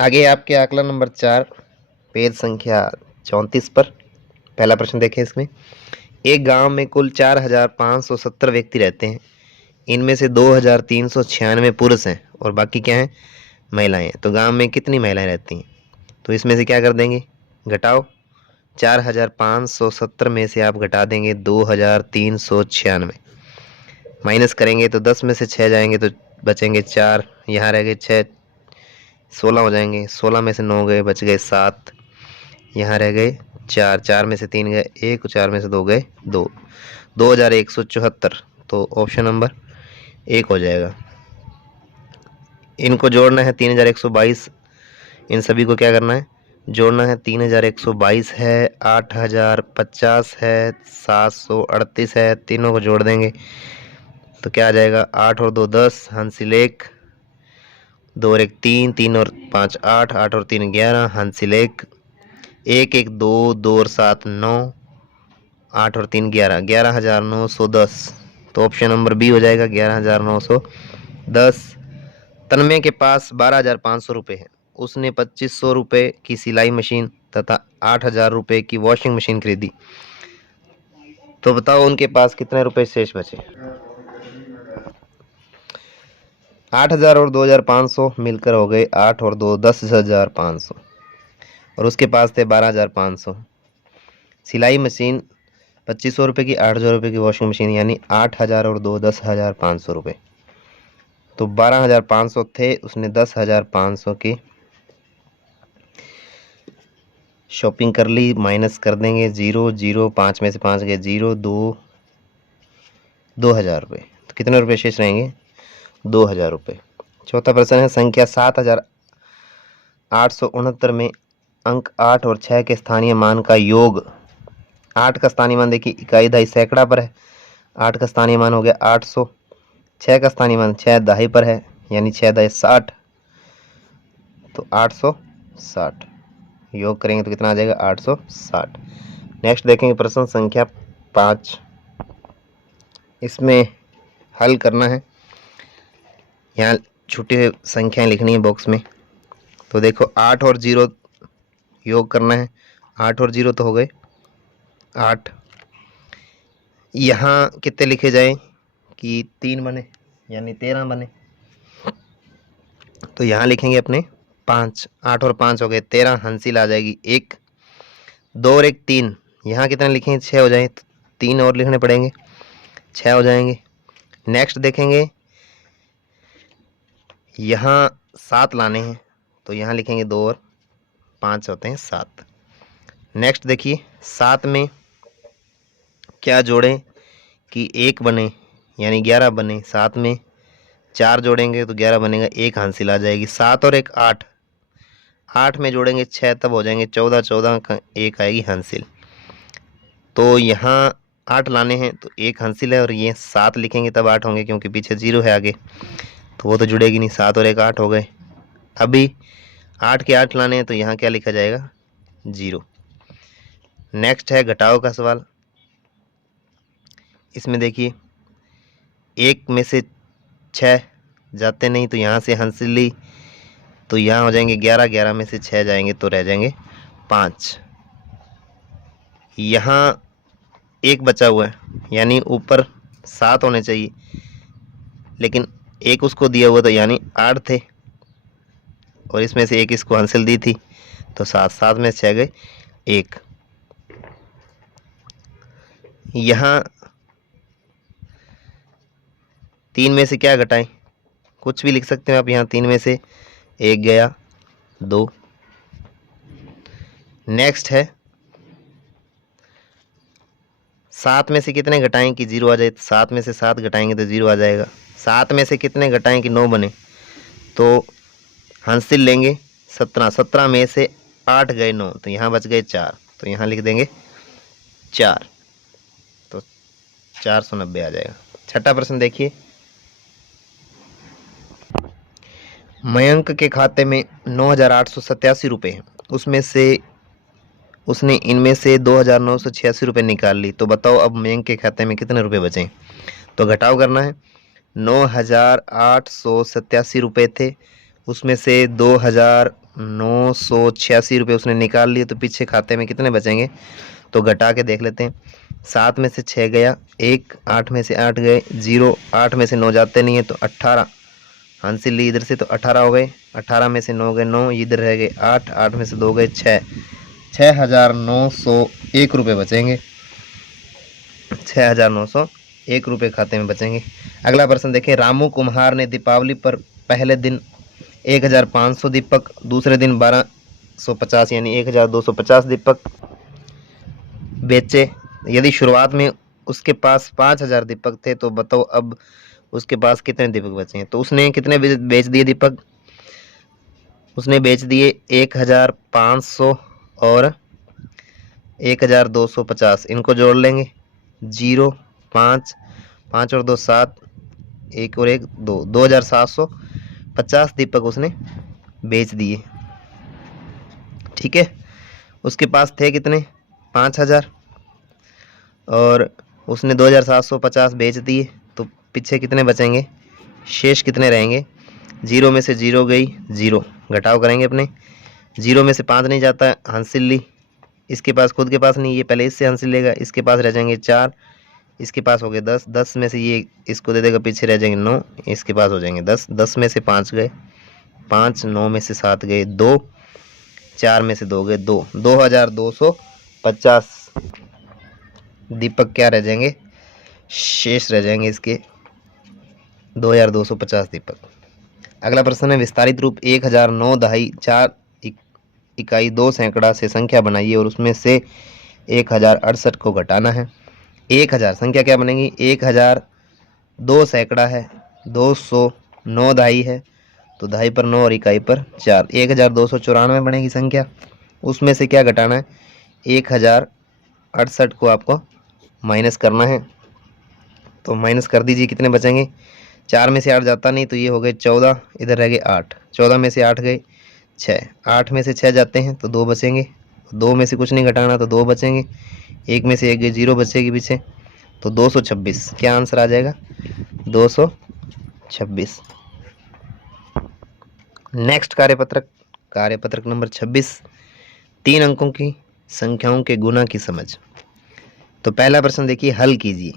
आगे आपके आंकड़ा नंबर 4 पेज संख्या 34 पर पहला प्रश्न देखें। इसमें एक गांव में कुल 4,570 व्यक्ति रहते हैं। इनमें से 2,396 पुरुष हैं और बाकी क्या हैं, महिलाएं हैं। तो गांव में कितनी महिलाएं रहती हैं? तो इसमें से क्या कर देंगे, घटाओ। 4,570 में से आप घटा देंगे 2,396, माइनस करेंगे तो 10 में से 6 जाएंगे तो बचेंगे 4, यहाँ रह गए 6, 16 हो जाएंगे। 16 में से 9 गए, बच गए 7, यहाँ रह गए 4, 4 में से 3 गए 1, 4 में से 2 गए 2, 2,174। तो ऑप्शन नंबर 1 हो जाएगा। इनको जोड़ना है 3,122, इन सभी को क्या करना है, जोड़ना है। 3,122 है, 8,050 है, 738 है, तीनों को जोड़ देंगे तो क्या आ जाएगा, 8 और 2 10, हासिल 1, 2 और 1 3, 3 और 5 8, 8 और 3 11, हासिल 1, 1 1 2, 2 और 7 9, 8 और 3 11, 11,910। तो ऑप्शन नंबर बी हो जाएगा 11,910। तन्मय के पास 12,500 रुपये है। उसने 2,500 रुपये की सिलाई मशीन तथा 8,000 रुपये की वॉशिंग मशीन खरीदी। तो बताओ उनके पास कितने रुपए शेष बचे। 8,000 और 2,500 मिलकर हो गए 8 और 2 10,500 और उसके पास थे 12,500। सिलाई मशीन 2,500 रुपये की, 8,000 रुपये की वॉशिंग मशीन, यानी 8,000 और 2 10,500 रुपये। तो 12,500 थे, उसने 10,500 की शॉपिंग कर ली। माइनस कर देंगे 0 0, 5 में से 5 गए 0, 2 2,000 रुपये। तो कितने रुपये शेष रहेंगे, 2,000 रुपये। चौथा प्रश्न है संख्या 7,869 में अंक 8 और 6 के स्थानीय मान का योग। 8 का स्थानीय मान देखिए इकाई दहाई सैकड़ा पर है, 8 का स्थानीय मान हो गया 800। 6 का स्थानीय मान 6 दहाई पर है, यानी 6 दहाई 60, तो 860 योग करेंगे तो कितना आ जाएगा, 860। नेक्स्ट देखेंगे प्रश्न संख्या 5। इसमें हल करना है, यहाँ छोटी संख्याएं लिखनी है बॉक्स में। तो देखो 8 और 0 योग करना है, 8 और 0 तो हो गए 8। यहाँ कितने लिखे जाएं कि 3 बने, यानी 13 बने। तो यहाँ लिखेंगे अपने 5, 8 और 5 हो गए 13, हासिल आ जाएगी 1, 2 और 1 3, यहाँ कितने लिखेंगे 6 हो जाए, तो 3 और लिखने पड़ेंगे 6 हो जाएंगे। नेक्स्ट देखेंगे यहाँ 7 लाने हैं, तो यहाँ लिखेंगे 2 और 5 होते हैं 7। नेक्स्ट देखिए 7 में क्या जोड़ें कि 1 बने, यानी 11 बने। 7 में 4 जोड़ेंगे तो 11 बनेगा, 1 हासिल आ जाएगी। 7 और 1 8, 8 में जोड़ेंगे 6 तब हो जाएंगे 14, 14 का 1 आएगी हासिल। तो यहाँ 8 लाने हैं तो 1 हासिल है, और ये 7 लिखेंगे तब 8 होंगे क्योंकि पीछे 0 है आगे, तो वो तो जुड़ेगी नहीं। 7 और 1 8 हो गए। अभी 8 के 8 लाने हैं तो यहाँ क्या लिखा जाएगा, 0। नेक्स्ट है घटाव का सवाल। इसमें देखिए 1 में से 6 जाते नहीं तो यहाँ से हासिल ली, तो यहाँ हो जाएंगे 11, 11 में से 6 जाएंगे तो रह जाएंगे 5। यहाँ 1 बचा हुआ है, यानी ऊपर 7 होने चाहिए, लेकिन 1 उसको दिया हुआ, तो यानी 8 थे, और इसमें से 1 इसको हासिल दी थी, तो 7, 7 में 6 गए 1। यहाँ 3 में से क्या घटाएं, कुछ भी लिख सकते हैं आप। यहाँ 3 में से 1 गया 2। नेक्स्ट है 7 में से कितने घटाएं कि 0 आ जाए, तो 7 में से 7 घटाएंगे तो 0 आ जाएगा। 7 में से कितने घटाएं कि 9 बने, तो हासिल लेंगे 17, 17 में से 8 गए 9, तो यहाँ बच गए 4, तो यहाँ लिख देंगे 4, तो 490 आ जाएगा। छठा प्रश्न देखिए, मयंक के खाते में 9,887 रुपये हैं। उसने इनमें से 2,986 रुपये निकाल ली। तो बताओ अब मयंक के खाते में कितने रुपए बचे। तो घटाव करना है। 9,887 रुपये थे, उसमें से ₹986 उसने निकाल लिए, तो पीछे खाते में कितने बचेंगे तो घटा के देख लेते हैं। 7 में से 6 गया 1, 8 में से 8 गए 0, 8 में से 9 जाते नहीं है तो 18 हासिल ली इधर से, तो 18 हो गए। 18 में से 9 गए 9, इधर रह गए 8, 8 में से 2 गए 6, 6,901 रुपये बचेंगे। 6,901 रुपये खाते में बचेंगे। अगला प्रश्न देखें, रामू कुम्हार ने दीपावली पर पहले दिन 1,500 दीपक, दूसरे दिन 1,250 यानी 1,250 दीपक बेचे। यदि शुरुआत में उसके पास 5,000 दीपक थे तो बताओ अब उसके पास कितने दीपक बचे हैं। तो उसने कितने बेच दिए दीपक, उसने बेच दिए 1,500 और 1,250, इनको जोड़ लेंगे 0, 5, 5 और 2 7, 1 और 1 2, 2,750 दीपक उसने बेच दिए। ठीक है, उसके पास थे कितने 5,000 और उसने 2,750 बेच दिए, तो पीछे कितने बचेंगे, शेष कितने रहेंगे। 0 में से 0 गई 0, घटाव करेंगे अपने। 0 में से 5 नहीं जाता, हासिल ली, इसके पास खुद के पास नहीं, ये पहले इससे हासिल लेगा, इसके पास रह जाएंगे 4, इसके पास हो गए 10, 10 में से ये इसको दे देगा, पीछे रह जाएंगे 9, इसके पास हो जाएंगे 10, 10 में से 5 गए 5, 9 में से 7 गए 2, 4 में से 2 गए 2, 2,250 दीपक क्या रह जाएंगे, शेष रह जाएंगे इसके 2,250 दीपक। अगला प्रश्न है, विस्तारित रूप 1,009 दहाई 4 इकाई 2 सैकड़ा से संख्या बनाइए और उसमें से 1,068 को घटाना है। 1,000 संख्या क्या बनेगी, 1,002 सैकड़ा है, 209 दहाई है, तो दहाई पर 9 और इकाई पर 4, 1,294 बनेगी संख्या। उसमें से क्या घटाना है, 1,068 को आपको माइनस करना है। तो माइनस कर दीजिए, कितने बचेंगे, 4 में से 8 जाता नहीं, तो ये हो गए 14, इधर रह गए 8, 14 में से 8 गए 6, 8 में से 6 जाते हैं तो 2 बचेंगे, 2 में से कुछ नहीं घटाना तो 2 बचेंगे, 1 में से 1 गए 0 बचेगी पीछे, तो 226 क्या आंसर आ जाएगा, 226। नेक्स्ट कार्यपत्रक नंबर 26, 3 अंकों की संख्याओं के गुना की समझ। तो पहला प्रश्न देखिए, हल कीजिए।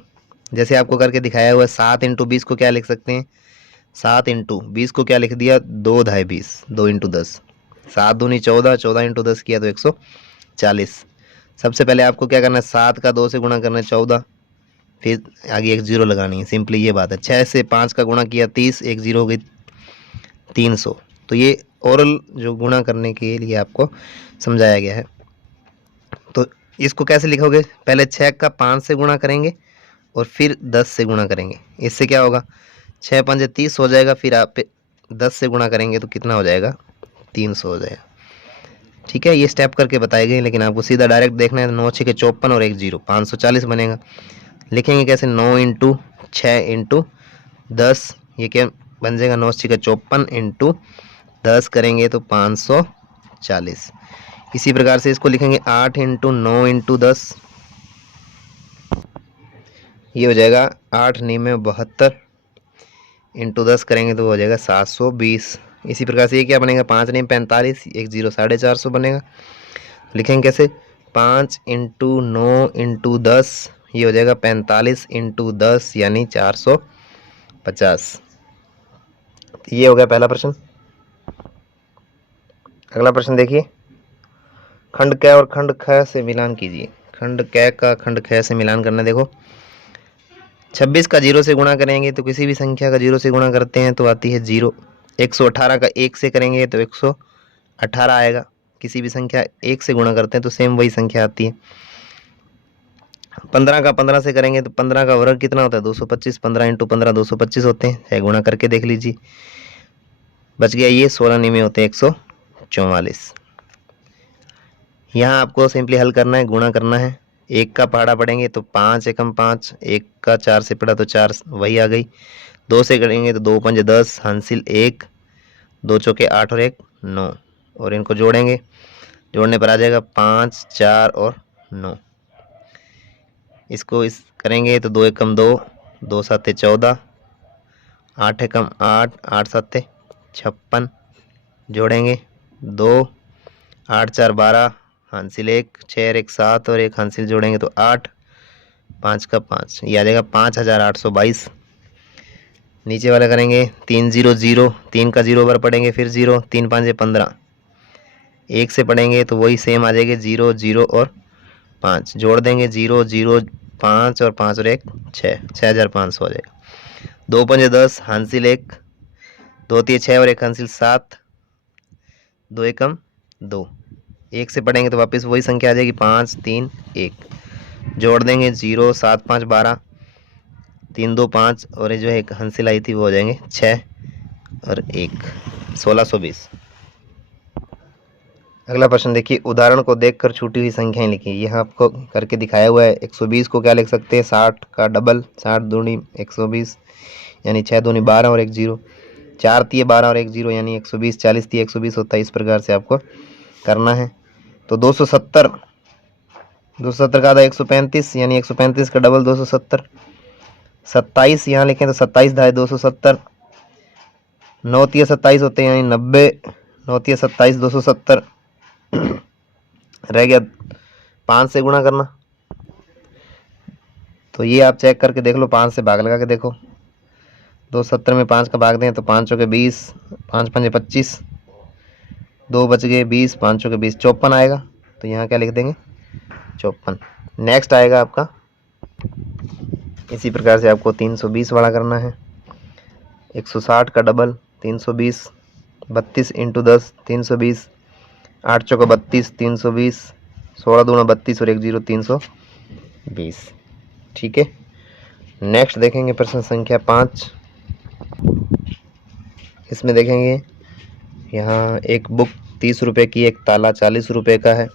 जैसे आपको करके दिखाया हुआ है, 7 × 20 को क्या लिख सकते हैं, 7 × 20 को क्या लिख दिया, 2 ढाई 20, 2 × 10, 7 दूनी 14, 14 × 10 किया तो 140। सबसे पहले आपको क्या करना है, 7 का 2 से गुणा करना है 14, फिर आगे एक 0 लगानी है, सिंपली ये बात है। 6 से 5 का गुणा किया 30, एक 0 हो गई 300। तो ये ओरल जो गुणा करने के लिए आपको समझाया गया है। तो इसको कैसे लिखोगे, पहले 6 का 5 से गुणा करेंगे और फिर 10 से गुणा करेंगे, इससे क्या होगा, 6 पंजे 30 हो जाएगा, फिर आप 10 से गुणा करेंगे तो कितना हो जाएगा, 300 हो जाएगा। ठीक है, ये स्टेप करके बताए गए, लेकिन आपको सीधा डायरेक्ट देखना है, 9 6 के 54 और 1 0, 540 बनेगा। लिखेंगे कैसे, 9 × 6 × 10, ये क्या बन जाएगा, 9 6 के 54 × 10 करेंगे तो 540। इसी प्रकार से इसको लिखेंगे 8 × 9 × 10, ये हो जाएगा 8 9 में 72 × 10 करेंगे तो हो जाएगा 720। इसी प्रकार से ये क्या बनेगा, 5 9 45, 1 0 450 बनेगा। लिखेंगे कैसे, 5 × 9 × 10, ये हो जाएगा 45 × 10 यानी 450। ये हो गया पहला प्रश्न। अगला प्रश्न देखिए, खंड क और खंड ख से मिलान कीजिए। खंड क का खंड ख से मिलान करना, देखो 26 का 0 से गुणा करेंगे तो किसी भी संख्या का 0 से गुणा करते हैं तो आती है 0। 118 का 1 से करेंगे तो 118 आएगा, किसी भी संख्या 1 से गुणा करते हैं तो सेम वही संख्या आती है। 15 का 15 से करेंगे तो 15 का वर्ग कितना होता है, 225, 15 × 15 225 होते हैं, चाहे गुणा करके देख लीजिए। बच गया ये, 16 9 में होते हैं 144। यहाँ आपको सिंपली हल करना है, गुणा करना है। 1 का पहाड़ा पढ़ेंगे तो 5 एकम 5, 1 का 4 से पढ़ा तो 4 वही आ गई। 2 से करेंगे तो 2 5 10, हासिल 1, 2 चौके 8 और 1 9, और इनको जोड़ेंगे, जोड़ने पर आ जाएगा 5 4 और 9। इसको इस करेंगे तो 2 एकम 2, 2 7 14, 8 एकम 8, 8 7 56, जोड़ेंगे 2, 8 4 12, हासिल 1, 6 और 1 7 और 1 हासिल जोड़ेंगे तो 8, 5 का 5, ये आ जाएगा 5822। नीचे वाला करेंगे 3 0 0, 3 का 0 पर पढ़ेंगे फिर 0, 3 5 15, 1 से पढ़ेंगे तो वही सेम आ जाएगी 0 0 और 5, जोड़ देंगे 0 0 5 और 5 और 1 6, 6500 हो जाएगा। 2 5 10, हासिल 1, 2 3 6 और 1 हासिल 7, 2 एकम 2, 1 से पढ़ेंगे तो वापस वही संख्या आ जाएगी 5 3 1, जोड़ देंगे 0 7 5 12, 3 2 5 और ये जो है एक हासिल आई थी वो हो जाएंगे 6 और 1, 1620। अगला प्रश्न देखिए, उदाहरण को देखकर छूटी हुई संख्याएं लिखिए। यह आपको करके दिखाया हुआ है। 120 को क्या लिख सकते हैं, 60 का डबल, 60 दूनी 120 यानी 6 दूनी 12 और 1 0, 4 तिये 12 और 1 0 यानी 120, 40 तिये 120 होता है। इस प्रकार से आपको करना है। तो 270 का आधा 135 यानी 135 का डबल 270, 27 यहाँ लिखें तो 27 धाए 270, 9 तिये 27 होते हैं यानी 90, 9 तिये 27 270, रह गया 5 से गुणा करना। तो ये आप चेक करके देख लो, 5 से भाग लगा के देखो। 270 में 5 का भाग दें तो 5 चौके 20, 5 पंजे 25, 2 बच गए 20, 5 चौके 20, 54 आएगा। तो यहाँ क्या लिख देंगे 54। नेक्स्ट आएगा आपका, इसी प्रकार से आपको 320 वाला करना है। 160 का डबल 320, 32 इंटू 10 320, 8 चौका 32 320, 16 दूना 32 और 1 0 320। ठीक है। नेक्स्ट देखेंगे प्रश्न संख्या 5। इसमें देखेंगे यहाँ एक बुक 30 रुपये की, एक ताला 40 रुपये का है,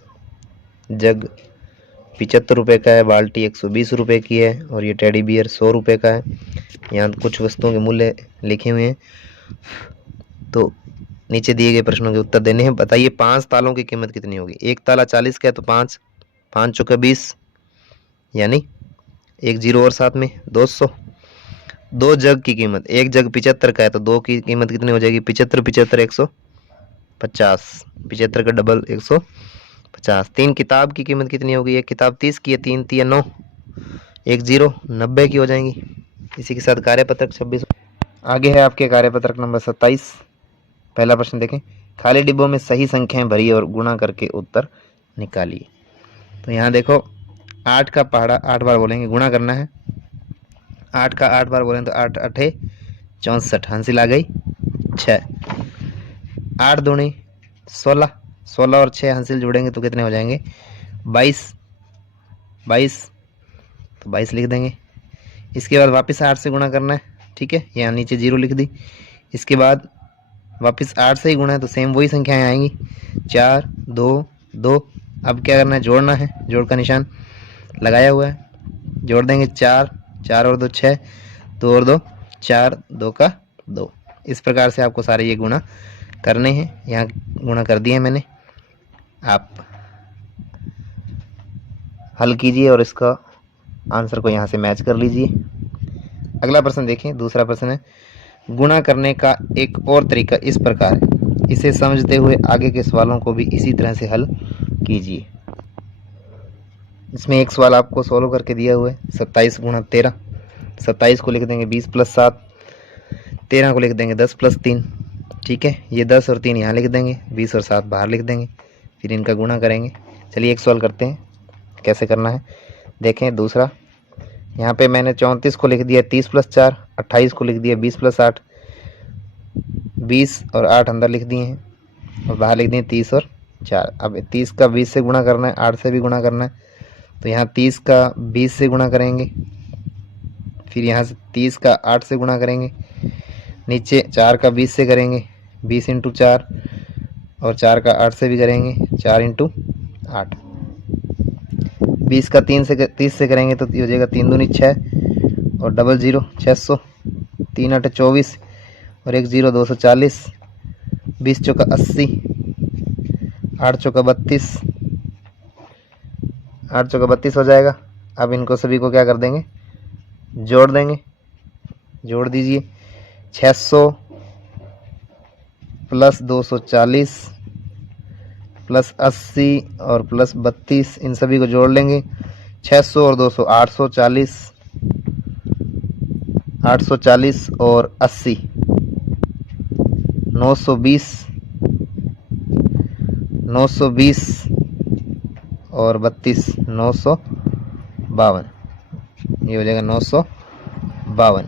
जग 75 रुपये का है, बाल्टी 120 रुपये की है और ये टेडी बियर 100 रुपये का है। यहाँ कुछ वस्तुओं के मूल्य लिखे हुए हैं। तो नीचे दिए गए प्रश्नों के उत्तर देने हैं। बताइए 5 तालों की कीमत कितनी होगी। एक ताला 40 का है तो 5, 5 चौके 20 यानी 1 0 और साथ में 200। 2 जग की कीमत, एक जग 75 का है तो 2 की कीमत कितनी हो जाएगी 75 75 150, 75 का डबल 150। 3 किताब की कीमत कितनी होगी। एक किताब 30 की है, 3 3 9, 1 0 90 की हो जाएंगी। इसी के साथ कार्यपत्रक 26। आगे है आपके कार्यपत्रक नंबर 27। पहला प्रश्न देखें, खाली डिब्बों में सही संख्याएं भरिए और गुणा करके उत्तर निकालिए। तो यहाँ देखो 8 का पहाड़ा 8 बार बोलेंगे, गुणा करना है। 8 का 8 बार बोलेंगे तो 8 8 64, हासिल आ गई 6। 8 दूनी 16, 16 और 6 हासिल जोड़ेंगे तो कितने हो जाएंगे 22, 22 तो 22 लिख देंगे। इसके बाद वापस 8 से गुणा करना है। ठीक है, यहाँ नीचे 0 लिख दी। इसके बाद वापस 8 से ही गुणा है तो सेम वही संख्याएं आएंगी 4 2 2। अब क्या करना है, जोड़ना है। जोड़ का निशान लगाया हुआ है, जोड़ देंगे 4 4 और 2 6, 2 और 2 4, 2 का 2। इस प्रकार से आपको सारे ये गुणा करने हैं। यहाँ गुणा कर दिए मैंने, आप हल कीजिए और इसका आंसर को यहाँ से मैच कर लीजिए। अगला प्रश्न देखें, दूसरा प्रश्न है, गुणा करने का एक और तरीका इस प्रकार है। इसे समझते हुए आगे के सवालों को भी इसी तरह से हल कीजिए। इसमें एक सवाल आपको सॉल्व करके दिया हुआ है। 27 गुणा 13, 27 को लिख देंगे 20 प्लस 7, 13 को लिख देंगे 10 प्लस 3। ठीक है, ये 10 और 3 यहाँ लिख देंगे, 20 और 7 बाहर लिख देंगे, फिर इनका गुणा करेंगे। चलिए एक सवाल करते हैं, कैसे करना है देखें। दूसरा, यहाँ पे मैंने 34 को लिख दिया 30 प्लस 4, 28 को लिख दिया 20 प्लस 8, 20 और 8 अंदर लिख दिए हैं और बाहर लिख दिए 30 और 4। अब 30 का 20 से गुणा करना है, 8 से भी गुणा करना है। तो यहाँ 30 का 20 से गुणा करेंगे, फिर यहाँ से 30 का 8 से गुणा करेंगे, नीचे 4 का 20 से करेंगे, 20 इंटू 4, और 4 का 8 से भी करेंगे, 4 इंटू 8। 20 का 30 से करेंगे तो ये हो जाएगा 3 दूनी 6 और डबल 0 600, 3 8 24 और 1 0 240, 20 चौका 80, 8 चौका 32, 8 चौका 32 हो जाएगा। अब इनको सभी को क्या कर देंगे, जोड़ देंगे। जोड़ दीजिए 600 प्लस 240 प्लस 80 और प्लस 32, इन सभी को जोड़ लेंगे। 600 और 200 840, 840 और 80 920, 920 और 32 952, ये हो जाएगा 952।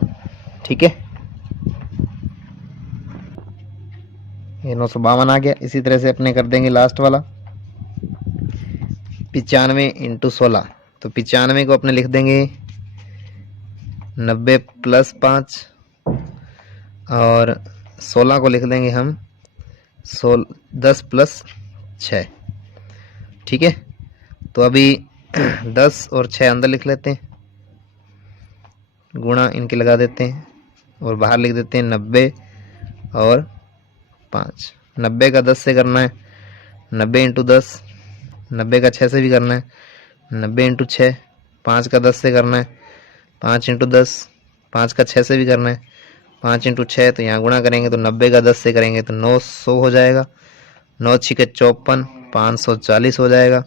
ठीक है, ये 952 आ गया। इसी तरह से अपने कर देंगे लास्ट वाला 95 × 16। तो 95 को अपने लिख देंगे 90 + 5 और 16 को लिख देंगे हम 10 + 6। ठीक है, तो अभी 10 और 6 अंदर लिख लेते हैं, गुणा इनके लगा देते हैं और बाहर लिख देते हैं 90 और 5। 90 का 10 से करना है, 90 × 10, 90 का 6 से भी करना है, 90 × 6, 5 का 10 से करना है, 5 × 10, 5 का 6 से भी करना है, 5 × 6, तो यहाँ गुणा करेंगे तो 90 का 10 से करेंगे तो 900 हो जाएगा, 9 × 6 = 54, 540 हो जाएगा,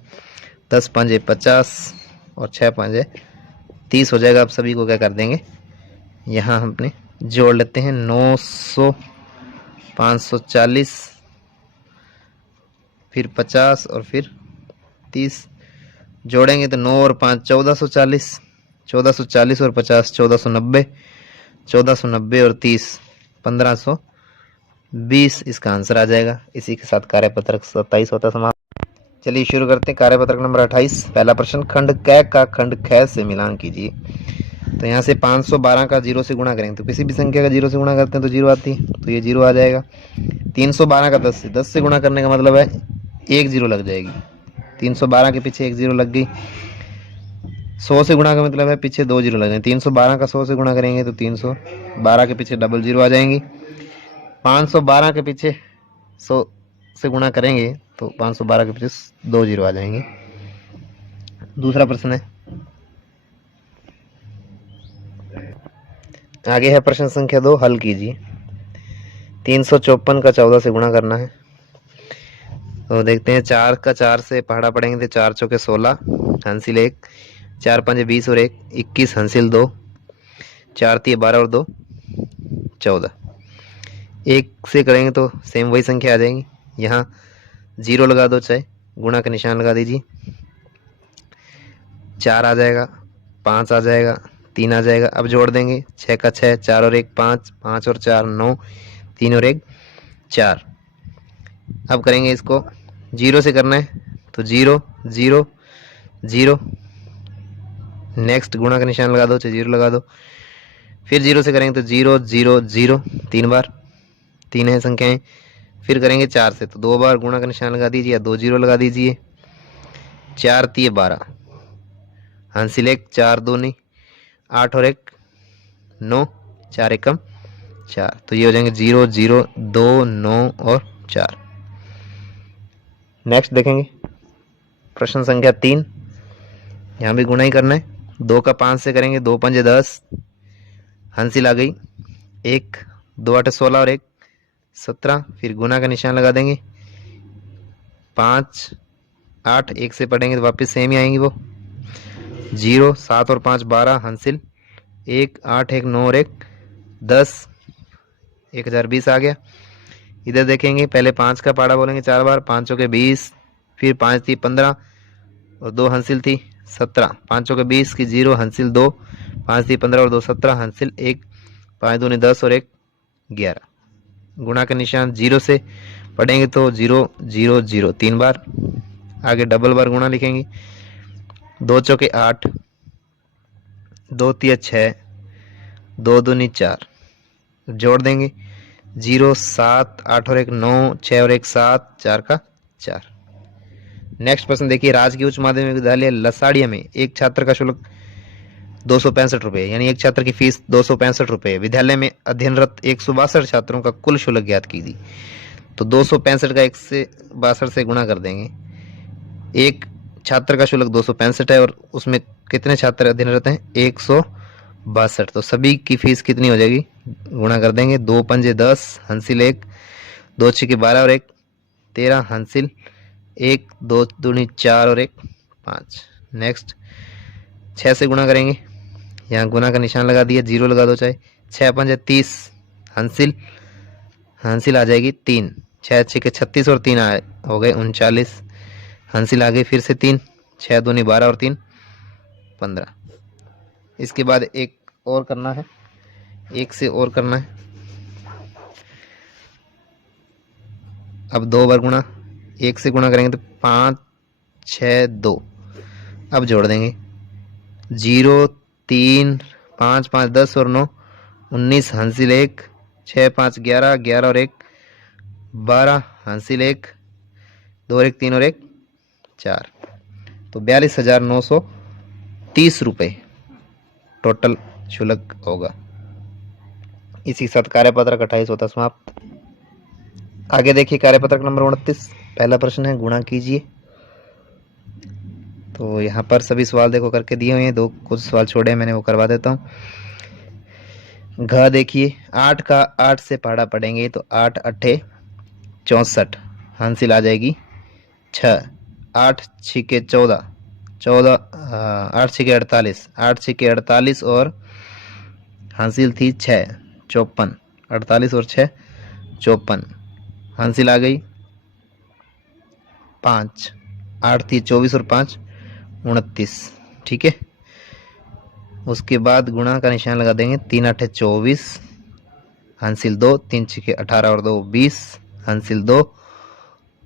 10 × 5 = 50 और 6 × 5 = 30 हो जाएगा। अब सभी को क्या कर देंगे, यहाँ हम अपने जोड़ लेते हैं। 900, 540, फिर 50 और फिर 30 जोड़ेंगे तो 9 और 5 1440, 1440 और 50 1490, 1490 और 30 1520 इसका आंसर आ जाएगा। इसी के साथ कार्यपत्रक 27 होता समाप्त। चलिए शुरू करते हैं कार्यपत्रक नंबर 28। पहला प्रश्न, खंड क का खंड ख से मिलान कीजिए। तो यहाँ से 512 का 0 से गुणा करेंगे तो किसी भी संख्या का 0 से गुणा करते हैं तो 0 आती है, तो ये 0 आ जाएगा। 312 का 10 से गुणा करने का मतलब है 1 0 लग जाएगी, 312 के पीछे 1 0 लग गई। 100 से गुणा का मतलब है पीछे 2 0 लग जाएंगे, 312 का 100 से गुणा करेंगे तो 312 के पीछे 00 आ जाएंगी। 512 के पीछे 100 से गुणा करेंगे तो 512 के पीछे 2 0 आ जाएंगे। दूसरा प्रश्न है, आगे है प्रश्न संख्या 2, हल कीजिए। 354 का 14 से गुणा करना है। तो देखते हैं, 4 का 4 से पहाड़ा पड़ेंगे तो 4 चौके 16, हासिल 1, 4 5 20 और 1 21, हासिल 2, 4 3 12 और 2 14। 1 से करेंगे तो सेम वही संख्या आ जाएंगी, यहाँ 0 लगा दो, चाहे गुणा का निशान लगा दीजिए। 4 आ जाएगा, 5 आ जाएगा, 3 आ जाएगा। अब जोड़ देंगे, 6 का 6, 4 और 1 5, 5 और 4 9, 3 और 1 4। अब करेंगे इसको 0 से करना है तो 0 0 0, नेक्स्ट गुणा का निशान लगा दो, चाहे 0 लगा दो। फिर 0 से करेंगे तो 0 0 0 3 बार, 3 है संख्याएं। फिर करेंगे 4 से तो 2 बार गुणा का निशान लगा दीजिए या 2 0 लगा दीजिए। 4 3 12, हासिल 1, 4 2 नहीं 8 और 1 9, 4 1 4, तो ये हो जाएंगे 0 0 2 9 और 4। नेक्स्ट देखेंगे प्रश्न संख्या 3, यहाँ भी गुणा ही करना है। 2 का 5 से करेंगे, 2 5 10, हासिल आ गई 1, 2 8 16 और 1 17। फिर गुणा का निशान लगा देंगे, 5 8 1 से पढ़ेंगे तो वापस सेम ही आएंगी वो। 0 7 और 5 12, हासिल 1 8 1 9 और 1 10, 1020 आ गया। इधर देखेंगे, पहले 5 का पाड़ा बोलेंगे 4 बार, 5 चौके 20, फिर 5 थी 15 और 2 हासिल थी 17, 5 चौके 20 की 0, हासिल 2, 5 थी 15 और 2 17, हासिल 1, 5 दूनी 10 और 1 11। गुणा का निशान 0 से पढ़ेंगे तो 0 0 0 3 बार, आगे डबल बार गुणा लिखेंगे। 2 चौके 8, 2 तिया 6, 2 दूनी 4, जोड़ देंगे 0 7 8 और 1 9, 6 और 1 7, 4 का 4। नेक्स्ट प्रश्न देखिए, राजकीय उच्च माध्यमिक विद्यालय लसाड़िया में एक छात्र का शुल्क 265 रुपये, यानी एक छात्र की फीस 265 रुपये। विद्यालय में अध्ययनरत 162 छात्रों का कुल शुल्क ज्ञात कीजिए। तो 265 का 162 से गुणा कर देंगे। एक छात्र का शुल्क 265 है और उसमें कितने छात्र अध्ययनरत हैं, 162। तो सभी की फीस कितनी हो जाएगी, गुणा कर देंगे। 2 5 10, हासिल 1, 2 6 12 और 1 13, हासिल 1 2 दूनी 4 और 1 5। नेक्स्ट 6 से गुणा करेंगे, यहाँ गुना का निशान लगा दिया, 0 लगा दो चाहे। 6 5 30, हासिल हासिल आ जाएगी 3। 6 6 36 और 3 हो गए 39, हासिल आ गई फिर से 3। 6 दूनी 12 और 3 15। इसके बाद एक और करना है, एक से और करना है। अब 2 बार गुणा, 1 से गुणा करेंगे तो 5 6 2। अब जोड़ देंगे 0 3 5 5 10 और 9 19, हासिल 1। 6 5 11 11 और 1 12, हासिल 1 2 और 1 3 और 1 4। तो 42,930 रुपये टोटल शुल्क होगा। इसी के साथ कार्यपत्रक 28 होता समाप्त। आगे देखिए कार्यपत्रक नंबर 29, पहला प्रश्न है गुणा कीजिए। तो यहाँ पर सभी सवाल देखो करके दिए हुए हैं, दो कुछ सवाल छोड़े हैं मैंने, वो करवा देता हूँ। घ देखिए 8 का 8 से पहाड़ा पढ़ेंगे तो 8 8 64, हासिल आ जाएगी 6। 8 6 14 14 8 6 48, 8 6 48 और हासिल थी 6 54, 48 और 6 54, हासिल आ गई 5। 8 थी 24 और 5 29, ठीक है। उसके बाद गुणा का निशान लगा देंगे, 3 8 24, हासिल 2, 3 6 18 और 2 20, हासिल 2,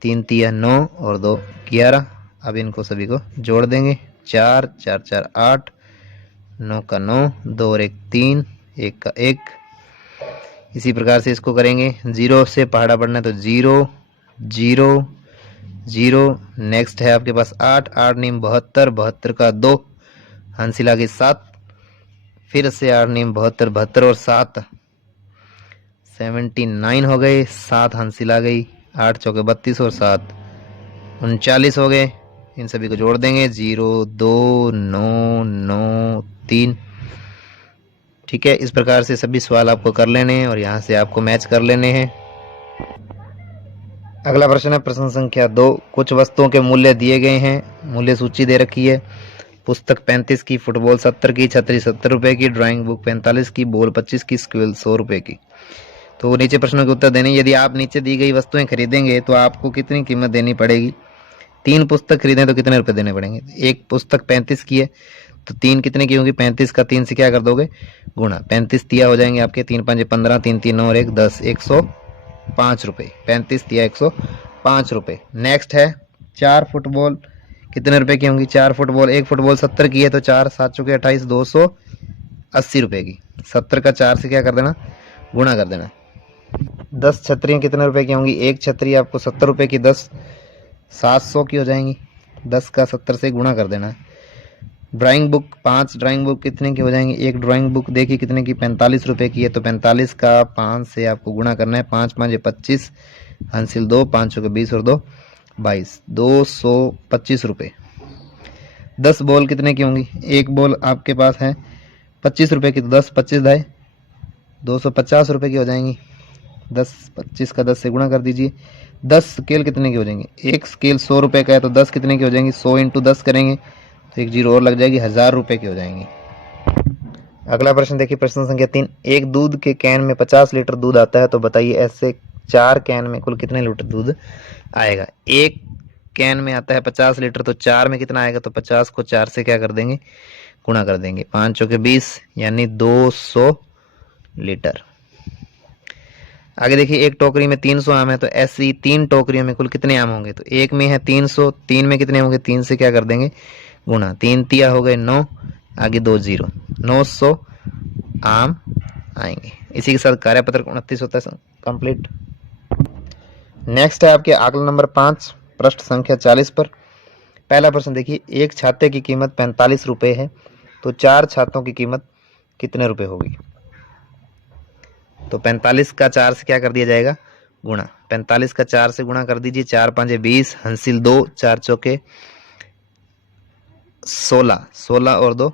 3 3 9 और 2 11। अब इनको सभी को जोड़ देंगे, 4 4 4 8, 9 का 9, 2 और 1 3, 1 का 1। इसी प्रकार से इसको करेंगे, 0 से पहाड़ा पढ़ना है तो 0 0 0। नेक्स्ट है आपके पास 8 8 नीम 72, 72 का 2, हासिल आ गई 7। फिर से 8 नीम 72, 72 और 7 79 हो गए, 7 हासिल आ गई, 8 चौके 32 और 7 39 हो गए। इन सभी को जोड़ देंगे, 0 2 9 9 3, ठीक है। इस प्रकार से सभी सवाल आपको कर लेने हैं और यहाँ से आपको मैच कर लेने हैं। अगला प्रश्न है प्रश्न संख्या 2, कुछ वस्तुओं के मूल्य दिए गए हैं, मूल्य सूची दे रखी है। पुस्तक 35 की, फुटबॉल 70 की, छतरी 70 रुपए की, ड्राइंग बुक 45 की, बॉल 25 की, स्केल 100 रुपए की। तो नीचे प्रश्नों के उत्तर देने। यदि आप नीचे दी गई वस्तुएं खरीदेंगे तो आपको कितनी कीमत देनी पड़ेगी। 3 पुस्तक खरीदें तो कितने रुपए देने पड़ेंगे। एक पुस्तक 35 की है तो 3 कितने की होगी, 35 का 3 से क्या कर दोगे गुणा, 35 तिया हो जाएंगे आपके, 3 5 15, 3 3 9 और 1 10, 105 रुपये। 35 तिया 105 रुपये। नेक्स्ट है 4 फुटबॉल कितने रुपए की होंगी। 4 फुटबॉल, एक फुटबॉल 70 की है तो 4 7 चौके 28, 280 रुपए की। 70 का 4 से क्या कर देना गुणा कर देना। 10 छतरियाँ कितने रुपए की होंगी। एक छतरी आपको 70 रुपए की, 10 700 की हो जाएंगी। 10 का 70 से गुणा कर देना है। ड्राइंग बुक 5 ड्राइंग बुक कितने की हो जाएंगी। एक ड्राइंग बुक देखिए कितने की, 45 रुपए की है तो 45 का 5 से आपको गुणा करना है। 5 5 25, हासिल 2, 5 के 20 और 2 22, 225 रुपये। 10 बॉल कितने की होंगी। एक बॉल आपके पास है 25 रुपए की तो 10 25 दाए 250 रुपए की हो जाएंगी। 10 25 का 10 से गुणा कर दीजिए। 10 स्केल कितने की हो जाएंगे। एक स्केल 100 रुपए का है तो 10 कितने की हो जाएंगी, 100 इंटू 10 करेंगे तो एक जीरो और लग जाएगी, 1000 रुपए की हो जाएंगी। अगला प्रश्न देखिए प्रश्न संख्या 3, एक दूध के कैन में 50 लीटर दूध आता है तो बताइए ऐसे 4 कैन में कुल कितने लीटर दूध आएगा। एक कैन में आता है 50 लीटर तो 4 में कितना आएगा, तो 50 को 4 से क्या कर देंगे गुणा कर देंगे। 5 चौके 20 यानी 200 लीटर। आगे देखिए एक टोकरी में 300 आम है तो ऐसी 3 टोकरियों में कुल कितने आम होंगे। तो एक में है 300, 3 में कितने होंगे, 3 से क्या कर देंगे गुणा। 3 तिया हो गए 9, आगे 2 जीरो, 900 आम आएंगे। इसी के साथ कार्यपत्र 29 होता है कंप्लीट। नेक्स्ट है आपके आंकड़ा नंबर 5 पृष्ठ संख्या 40 पर। पहला प्रश्न देखिए, एक छाते की कीमत 45 रुपए है तो 4 छातों की कीमत कितने रुपए होगी। तो 45 का 4 से क्या कर दिया जाएगा गुणा। 45 का 4 से गुणा कर दीजिए। 4 5 20, हासिल 2, 4 चौके 16, 16 और 2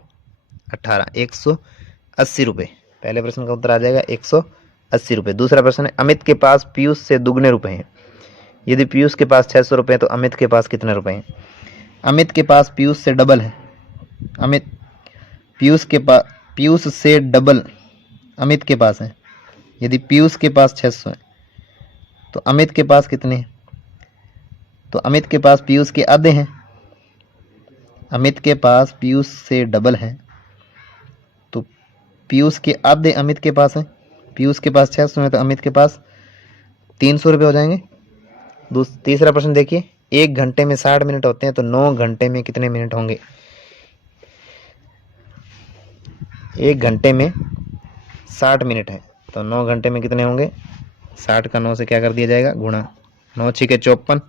18, 180 रुपये। पहले प्रश्न का उत्तर आ जाएगा 180 रुपये। दूसरा प्रश्न है, अमित के पास पीयूष से दुगने रुपए हैं, यदि पीयूष के पास 600 रुपये तो अमित के पास कितने रुपए हैं? अमित के पास पीयूष से डबल है। अमित पीयूष से डबल अमित के पास है। यदि पीयूष के पास 600 है तो अमित के पास कितने हैं? तो अमित के पास पीयूष के आधे हैं। अमित के पास पीयूष से डबल है तो पीयूष के आधे अमित के पास है। पीयूष के पास 600 है तो अमित के पास 300 रुपये हो जाएंगे। तीसरा प्रश्न देखिए, 1 घंटे में 60 मिनट होते हैं तो 9 घंटे में कितने मिनट होंगे? 1 घंटे में 60 मिनट है तो 9 घंटे में कितने होंगे? 60 का 9 से क्या कर दिया जाएगा? गुणा। 9 छिके 54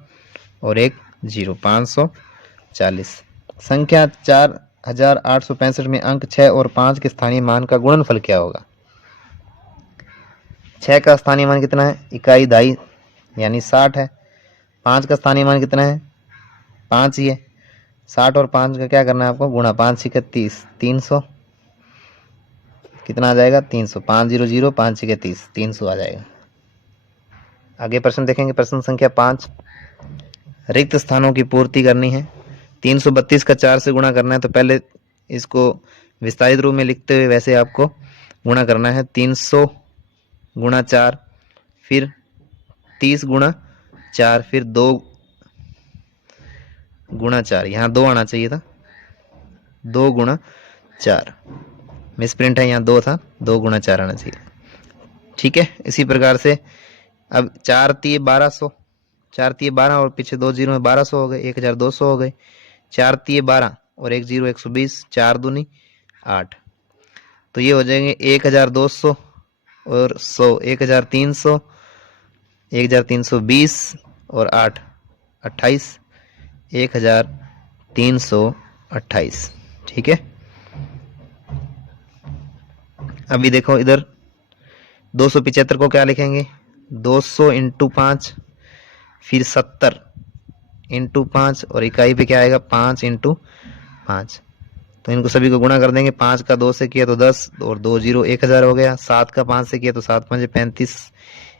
और 1 0, 540। संख्या 4865 में अंक 6 और 5 के स्थानीय मान का गुणनफल क्या होगा? 6 का स्थानीय मान कितना है? इकाई दाई यानी 60 है। 5 का स्थानीय मान कितना है? 5 ही है। 60 और 5 का क्या करना है आपको? गुणा। 5 छिके 30, 300। कितना आ जाएगा? 300। 500, 5 छिके 30, 300 आ जाएगा। आगे प्रश्न देखेंगे। प्रश्न संख्या 5, रिक्त स्थानों की पूर्ति करनी है। 332 का 4 से गुणा करना है तो पहले इसको विस्तारित रूप में लिखते हुए वैसे आपको गुणा करना है। 300 गुणा 4, फिर 30 गुणा 4, फिर 2 गुणा 4। यहाँ 2 आना चाहिए था। 2 गुणा 4 मिसप्रिंट है, यहाँ 2 था, 2 गुणा 4 आना चाहिए। ठीक है, इसी प्रकार से अब 4 3 1200, 4 3 12 और पीछे 2 जीरो में 1200 हो गए, 1200 हो गए। 4 3 12 और 1 0 120, 4 दूनी 8। तो ये हो जाएंगे 1200 और 100, 1300, 1320 और 8 28, 1328। ठीक है, अभी देखो इधर 275 को क्या लिखेंगे? 200 इंटू 5, फिर 70 इंटू 5 और इकाई पे क्या आएगा? 5 इंटू 5। तो इनको सभी को गुणा कर देंगे। 5 का 2 से किया तो 10 और 2 0 1000 हो गया। 7 का 5 से किया तो 7 5 35,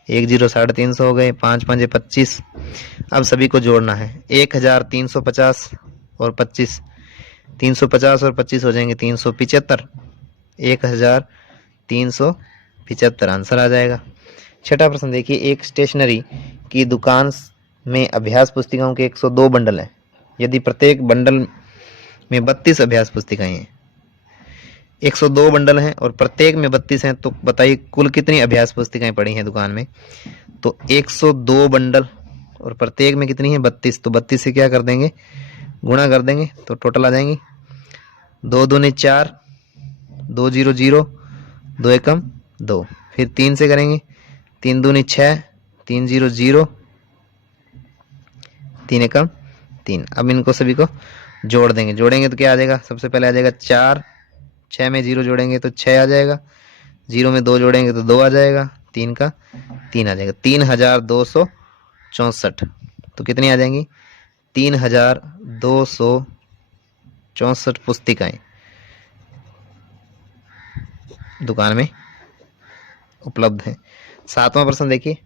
1 0 350 हो गए, 5 5 25। अब सभी को जोड़ना है। 1350 और 25, 350 और 25 हो जाएंगे 375, 1375 आंसर आ जाएगा। छठा प्रश्न देखिए, एक स्टेशनरी की दुकान में अभ्यास पुस्तिकाओं के 102 बंडल हैं। यदि प्रत्येक बंडल में 32 अभ्यास पुस्तिकाएं हैं। 102 बंडल हैं और प्रत्येक में 32 हैं, तो बताइए कुल कितनी अभ्यास पुस्तिकाएं पड़ी हैं दुकान में? तो 102 बंडल और प्रत्येक में कितनी है? 32। तो 32 से क्या कर देंगे? गुणा कर देंगे तो टोटल आ जाएंगी। 2 दूनी 4, 2 0 0, 2 एकम 2, फिर 3 से करेंगे। 3 दूनी 6, 3 0 0, 3 एकम 3। अब इनको सभी को जोड़ देंगे। जोड़ेंगे तो क्या आ जाएगा? सबसे पहले आ जाएगा 4, 6 में 0 जोड़ेंगे तो 6 आ जाएगा, 0 में 2 जोड़ेंगे तो 2 आ जाएगा, 3 का 3 आ जाएगा। 3264। तो कितनी आ जाएंगी? 3264 पुस्तिकाएं दुकान में उपलब्ध हैं। 7वां प्रश्न देखिए।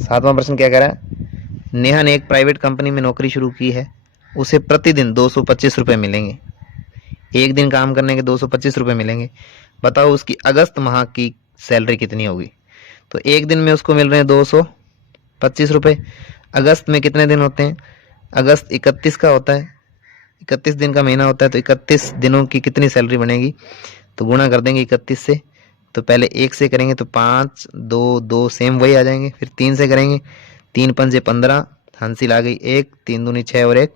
7वां प्रश्न क्या कह रहा है? नेहा ने एक प्राइवेट कंपनी में नौकरी शुरू की है। उसे प्रतिदिन 225 रुपये मिलेंगे। एक दिन काम करने के 225 रुपये मिलेंगे। बताओ उसकी अगस्त माह की सैलरी कितनी होगी? तो एक दिन में उसको मिल रहे हैं 225 रुपये। अगस्त में कितने दिन होते हैं? अगस्त 31 का होता है, 31 दिन का महीना होता है। तो 31 दिनों की कितनी सैलरी बनेगी? तो गुणा कर देंगे 31 से। तो पहले 1 से करेंगे तो 5 2 2 सेम वही आ जाएंगे। फिर 3 से करेंगे, 3 पंजे 15, हासिल आ गई 1, 3 दूनी 6 और 1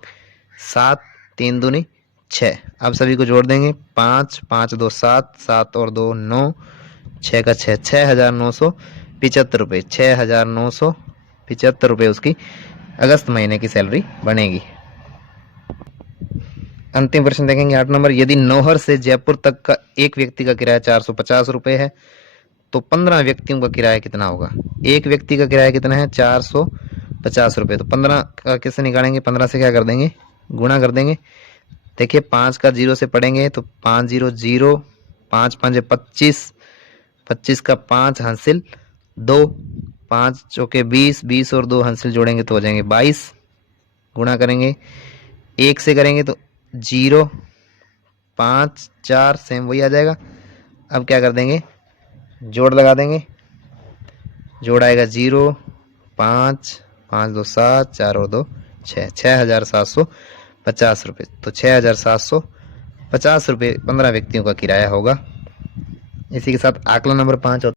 7, 3 दूनी 6। अब सभी को जोड़ देंगे। 5 5 2 7, 7 और 2 9, 6 का 6, 6975 रुपये। 6975 रुपये उसकी अगस्त महीने की सैलरी बनेगी। अंतिम प्रश्न देखेंगे 8 नंबर। यदि नौहर से जयपुर तक का एक व्यक्ति का किराया 450 रुपये है तो 15 व्यक्तियों का किराया कितना होगा? एक व्यक्ति का किराया कितना है? 450 रुपये। तो 15 का कैसे निकालेंगे? 15 से क्या कर देंगे? गुणा कर देंगे। देखिए 5 का 0 से पढ़ेंगे तो 5 0 0, 5 5 25, 25 का 5 हासिल 2, 5 चौके 20, 20 और 2 हंसिल जोड़ेंगे तो हो जाएंगे 22, गुणा करेंगे 1 से करेंगे तो 0, 5 4 सेम वही आ जाएगा। अब क्या कर देंगे, जोड़ लगा देंगे, जोड़ आएगा 0, 5, 5 2 7, 4 और 2 6, 6,750 रुपये। तो 6,750 रुपये 15 व्यक्तियों का किराया होगा। इसी के साथ आकलन नंबर 5 होता है।